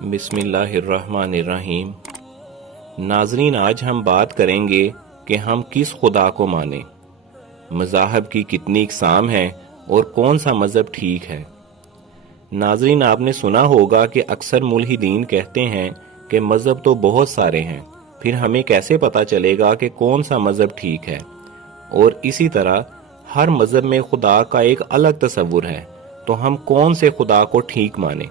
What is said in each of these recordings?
بسم اللہ الرحمن الرحیم۔ ناظرین، آج ہم بات کریں گے کہ ہم کس خدا کو مانیں، مذاہب کی کتنی اقسام ہیں اور کون سا مذہب ٹھیک ہے۔ ناظرین، آپ نے سنا ہوگا کہ اکثر ملحدین کہتے ہیں کہ مذہب تو بہت سارے ہیں، پھر ہمیں کیسے پتہ چلے گا کہ کون سا مذہب ٹھیک ہے؟ اور اسی طرح ہر مذہب میں خدا کا ایک الگ تصور ہے، تو ہم کون سے خدا کو ٹھیک مانیں؟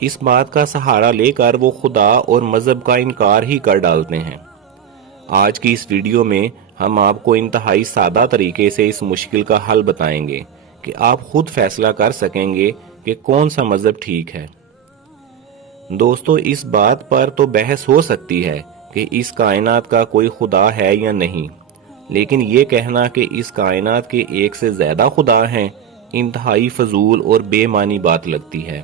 اس بات کا سہارا لے کر وہ خدا اور مذہب کا انکار ہی کر ڈالتے ہیں۔ آج کی اس ویڈیو میں ہم آپ کو انتہائی سادہ طریقے سے اس مشکل کا حل بتائیں گے کہ آپ خود فیصلہ کر سکیں گے کہ کون سا مذہب ٹھیک ہے۔ دوستو، اس بات پر تو بحث ہو سکتی ہے کہ اس کائنات کا کوئی خدا ہے یا نہیں، لیکن یہ کہنا کہ اس کائنات کے ایک سے زیادہ خدا ہیں انتہائی فضول اور بے معنی بات لگتی ہے۔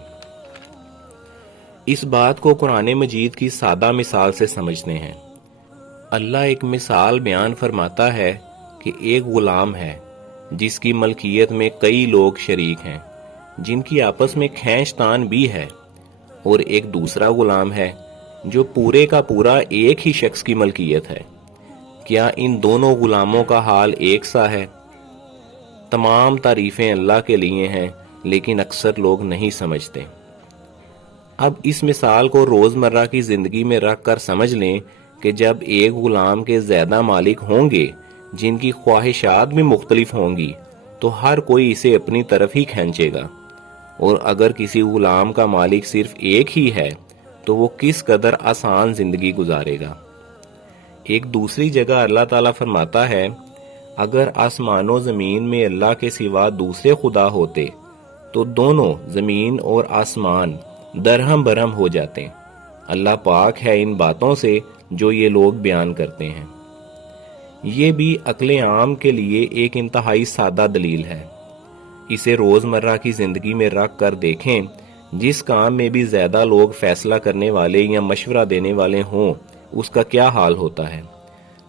اس بات کو قرآن مجید کی سادہ مثال سے سمجھتے ہیں۔ اللہ ایک مثال بیان فرماتا ہے کہ ایک غلام ہے جس کی ملکیت میں کئی لوگ شریک ہیں، جن کی آپس میں کھینچ تان بھی ہے، اور ایک دوسرا غلام ہے جو پورے کا پورا ایک ہی شخص کی ملکیت ہے۔ کیا ان دونوں غلاموں کا حال ایک سا ہے؟ تمام تعریفیں اللہ کے لیے ہیں، لیکن اکثر لوگ نہیں سمجھتے۔ اب اس مثال کو روزمرہ کی زندگی میں رکھ کر سمجھ لیں کہ جب ایک غلام کے زیادہ مالک ہوں گے جن کی خواہشات بھی مختلف ہوں گی، تو ہر کوئی اسے اپنی طرف ہی کھینچے گا، اور اگر کسی غلام کا مالک صرف ایک ہی ہے تو وہ کس قدر آسان زندگی گزارے گا۔ ایک دوسری جگہ اللہ تعالیٰ فرماتا ہے، اگر آسمان و زمین میں اللہ کے سوا دوسرے خدا ہوتے تو دونوں زمین اور آسمان درہم برہم ہو جاتے۔ اللہ پاک ہے ان باتوں سے جو یہ لوگ بیان کرتے ہیں۔ یہ بھی عقل عام کے لیے ایک انتہائی سادہ دلیل ہے۔ اسے روزمرہ کی زندگی میں رکھ کر دیکھیں، جس کام میں بھی زیادہ لوگ فیصلہ کرنے والے یا مشورہ دینے والے ہوں، اس کا کیا حال ہوتا ہے۔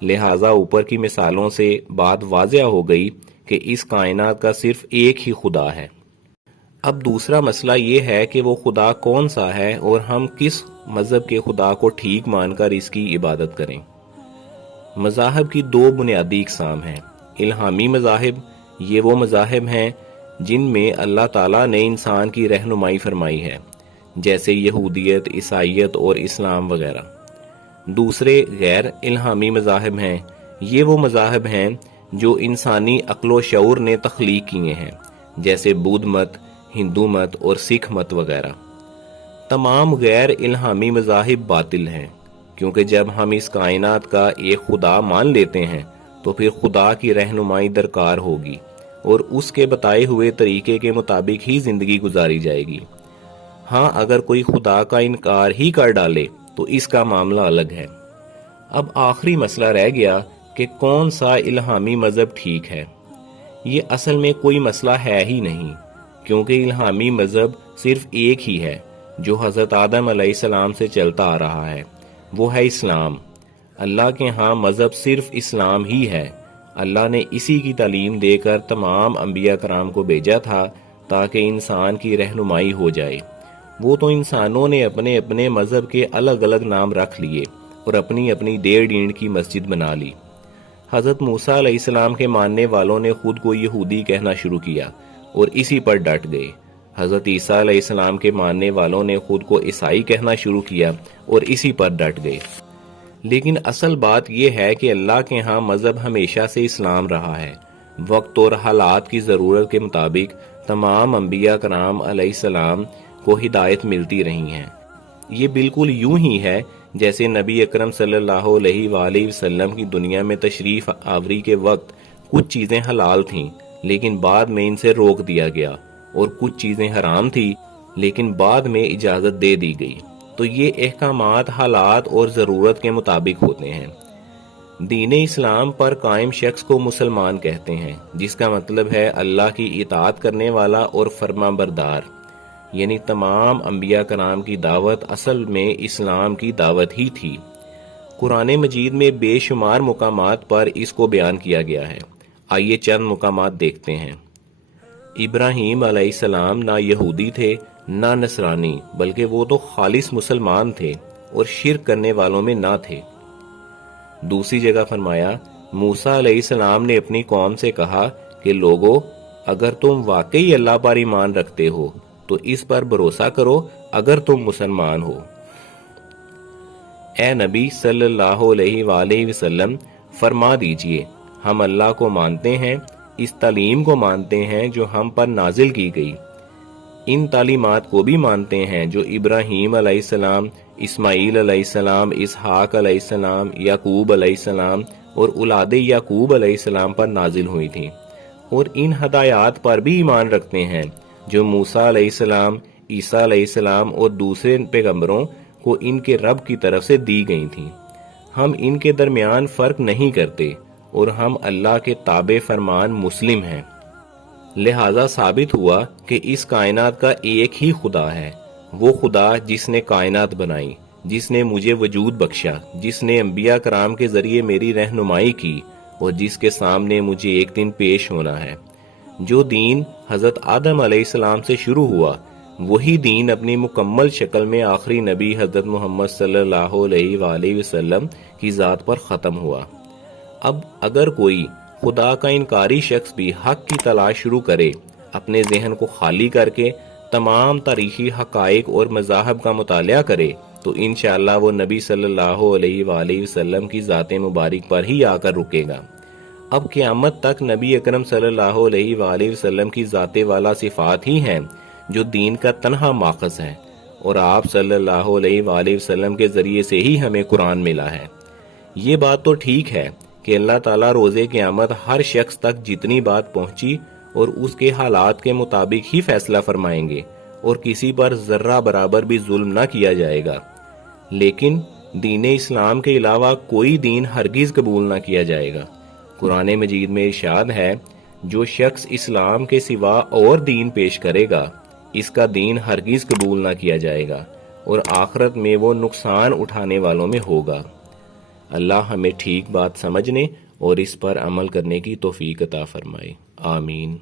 لہٰذا اوپر کی مثالوں سے بات واضح ہو گئی کہ اس کائنات کا صرف ایک ہی خدا ہے۔ اب دوسرا مسئلہ یہ ہے کہ وہ خدا کون سا ہے اور ہم کس مذہب کے خدا کو ٹھیک مان کر اس کی عبادت کریں۔ مذاہب کی دو بنیادی اقسام ہیں۔ الہامی مذاہب، یہ وہ مذاہب ہیں جن میں اللہ تعالیٰ نے انسان کی رہنمائی فرمائی ہے، جیسے یہودیت، عیسائیت اور اسلام وغیرہ۔ دوسرے غیر الہامی مذاہب ہیں۔ یہ وہ مذاہب ہیں جو انسانی عقل و شعور نے تخلیق کیے ہیں، جیسے بدھ مت، ہندو مت اور سکھ مت وغیرہ۔ تمام غیر الہامی مذاہب باطل ہیں، کیونکہ جب ہم اس کائنات کا ایک خدا مان لیتے ہیں تو پھر خدا کی رہنمائی درکار ہوگی اور اس کے بتائے ہوئے طریقے کے مطابق ہی زندگی گزاری جائے گی۔ ہاں، اگر کوئی خدا کا انکار ہی کر ڈالے تو اس کا معاملہ الگ ہے۔ اب آخری مسئلہ رہ گیا کہ کون سا الہامی مذہب ٹھیک ہے۔ یہ اصل میں کوئی مسئلہ ہے ہی نہیں، کیونکہ الہامی مذہب صرف ایک ہی ہے جو حضرت آدم علیہ السلام سے چلتا آ رہا ہے، وہ ہے اسلام۔ اللہ کے ہاں مذہب صرف اسلام ہی ہے۔ اللہ نے اسی کی تعلیم دے کر تمام انبیاء کرام کو بھیجا تھا تاکہ انسان کی رہنمائی ہو جائے۔ وہ تو انسانوں نے اپنے اپنے مذہب کے الگ الگ نام رکھ لیے اور اپنی اپنی 1.5 اینٹ کی مسجد بنا لی۔ حضرت موسیٰ علیہ السلام کے ماننے والوں نے خود کو یہودی کہنا شروع کیا اور اسی پر ڈٹ گئے۔ حضرت عیسیٰ علیہ السلام کے ماننے والوں نے خود کو عیسائی کہنا شروع کیا اور اسی پر ڈٹ گئے۔ لیکن اصل بات یہ ہے کہ اللہ کے ہاں مذہب ہمیشہ سے اسلام رہا ہے۔ وقت اور حالات کی ضرورت کے مطابق تمام انبیاء کرام علیہ السلام کو ہدایت ملتی رہی ہیں۔ یہ بالکل یوں ہی ہے جیسے نبی اکرم صلی اللہ علیہ وآلہ وسلم کی دنیا میں تشریف آوری کے وقت کچھ چیزیں حلال تھیں لیکن بعد میں ان سے روک دیا گیا، اور کچھ چیزیں حرام تھیں لیکن بعد میں اجازت دے دی گئی۔ تو یہ احکامات حالات اور ضرورت کے مطابق ہوتے ہیں۔ دین اسلام پر قائم شخص کو مسلمان کہتے ہیں، جس کا مطلب ہے اللہ کی اطاعت کرنے والا اور فرما بردار۔ یعنی تمام انبیاء کرام کی دعوت اصل میں اسلام کی دعوت ہی تھی۔ قرآن مجید میں بے شمار مقامات پر اس کو بیان کیا گیا ہے۔ آئیے چند مقامات دیکھتے ہیں۔ ابراہیم علیہ السلام نہ یہودی تھے نہ نصرانی، بلکہ وہ تو خالص مسلمان تھے اور شرک کرنے والوں میں نہ تھے۔ دوسری جگہ فرمایا، موسیٰ علیہ السلام نے اپنی قوم سے کہا کہ لوگو، اگر تم واقعی اللہ پر ایمان رکھتے ہو تو اس پر بھروسہ کرو اگر تم مسلمان ہو۔ اے نبی صلی اللہ علیہ وآلہ وسلم، فرما دیجئے ہم اللہ کو مانتے ہیں، اس تعلیم کو مانتے ہیں جو ہم پر نازل کی گئی، ان تعلیمات کو بھی مانتے ہیں جو ابراہیم علیہ السلام، اسماعیل علیہ السلام، اسحاق علیہ السلام، یعقوب علیہ السلام اور اولاد یعقوب علیہ السلام پر نازل ہوئی تھیں، اور ان ہدایات پر بھی ایمان رکھتے ہیں جو موسیٰ علیہ السلام، عیسیٰ علیہ السلام اور دوسرے پیغمبروں کو ان کے رب کی طرف سے دی گئی تھیں۔ ہم ان کے درمیان فرق نہیں کرتے اور ہم اللہ کے تابع فرمان مسلم ہیں۔ لہذا ثابت ہوا کہ اس کائنات کا ایک ہی خدا ہے، وہ خدا جس نے کائنات بنائی، جس نے مجھے وجود بخشا، جس نے انبیاء کرام کے ذریعے میری رہنمائی کی اور جس کے سامنے مجھے ایک دن پیش ہونا ہے۔ جو دین حضرت آدم علیہ السلام سے شروع ہوا، وہی دین اپنی مکمل شکل میں آخری نبی حضرت محمد صلی اللہ علیہ وآلہ وسلم کی ذات پر ختم ہوا۔ اب اگر کوئی خدا کا انکاری شخص بھی حق کی تلاش شروع کرے، اپنے ذہن کو خالی کر کے تمام تاریخی حقائق اور مذاہب کا مطالعہ کرے، تو انشاءاللہ وہ نبی صلی اللہ علیہ وآلہ وسلم کی ذات مبارک پر ہی آ کر رکے گا۔ اب قیامت تک نبی اکرم صلی اللہ علیہ وآلہ وسلم کی ذات والا صفات ہی ہیں جو دین کا تنہا ماخذ ہے، اور آپ صلی اللہ علیہ وآلہ وسلم کے ذریعے سے ہی ہمیں قرآن ملا ہے۔ یہ بات تو ٹھیک ہے کہ اللہ تعالیٰ روز قیامت ہر شخص تک جتنی بات پہنچی اور اس کے حالات کے مطابق ہی فیصلہ فرمائیں گے، اور کسی پر ذرہ برابر بھی ظلم نہ کیا جائے گا، لیکن دین اسلام کے علاوہ کوئی دین ہرگز قبول نہ کیا جائے گا۔ قرآن مجید میں ارشاد ہے، جو شخص اسلام کے سوا اور دین پیش کرے گا، اس کا دین ہرگز قبول نہ کیا جائے گا، اور آخرت میں وہ نقصان اٹھانے والوں میں ہوگا۔ اللہ ہمیں ٹھیک بات سمجھنے اور اس پر عمل کرنے کی توفیق عطا فرمائے، آمین۔